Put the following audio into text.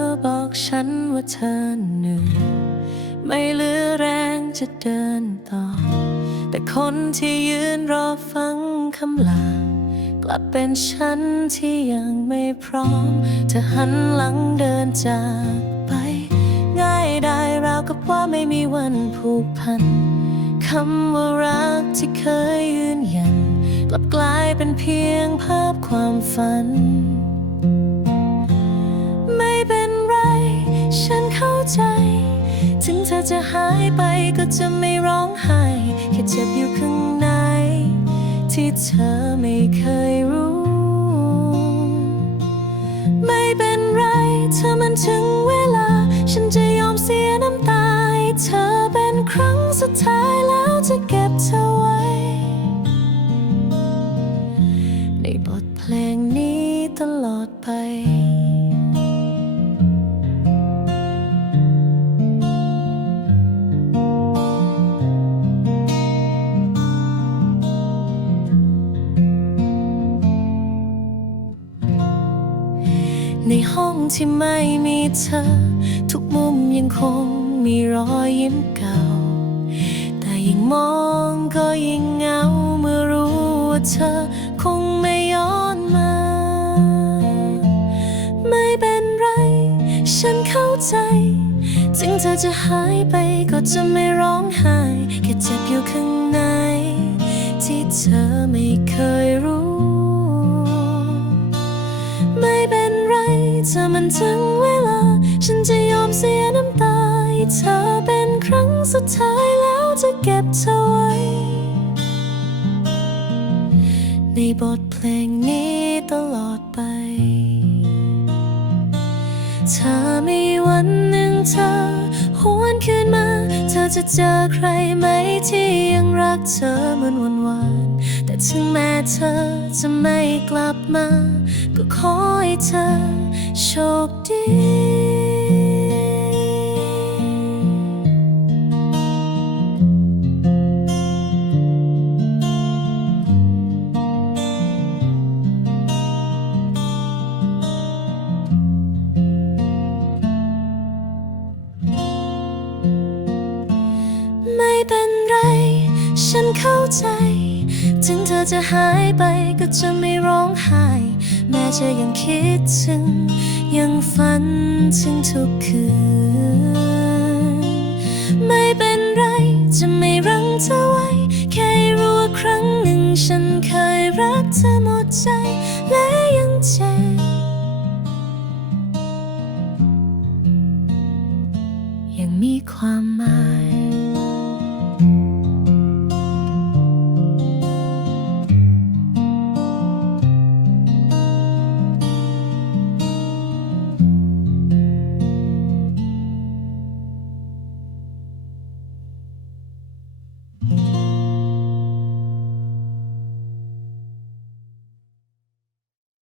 อบอกฉันว่าเธอเหนื่อยไม่เหลือแรงจะเดินต่อ แต่คนที่ยืนรอฟังคำลากลับเป็นฉันที่ยังไม่พร้อมเธอหันหลังเดินจากไป ง่ายได้ราวกับว่าไม่มีวันผูกพันคำว่ารักที่เคยยืนยัน กลับกลายเป็นเพียงภาพความฝัน จะหายไปก็จะไม่ร้องไห้แค่เจ็บอยู่ข้างใน ที่เธอไม่เคยรู้ ไม่เป็นไรเธอมันถึงเวลา ฉันจะยอมเสียน้ำตาให้เธอเป็นครั้งสุดท้ายแล้วจะเก็บเธอไว้ ในบทเพลงนี้ตลอดไป ในห้องที่ไม่มีเธอ ทุกมุมยังคงมีรอยยิ้มเก่า แต่ยิ่งมองก็ยิ่งเหงาเมื่อรู้ว่าเธอคงไม่ย้อนมา ไม่เป็นไร ฉันเข้าใจ ถึงเธอจะหายไปก็จะไม่ร้องไห้แค่เจ็บอยู่ข้างใน ที่เธอไม่เคยรู้ เป็นไรเธอมันถึงเวลา ฉันจะยอมเสียน้ำตาให้เธอเป็นครั้งสุดท้ายแล้วจะเก็บเธอไว้ ในบทเพลงนี้ตลอดไปถ้ามีวันหนึ่งเธอหวนคืนมา เธอจะเจอใครไหมที่ยังรักเธอเหมือนวันวาน แต่ถึงแม้เธอจะไม่กลับมา ก็ขอให้เธอโชคดีไม่เป็นไร ฉันเข้าใจ ถึงเธอจะหายไปก็จะไม่ร้องไห้ แม้จะยังคิดถึง ยังฝันถึงทุกคืน ไม่เป็นไรจะไม่รั้งเธอไว้ แค่รู้ว่าครั้งหนึ่งฉันเคยรักเธอหมดใจ และยังเจ็บยังมีความหมาย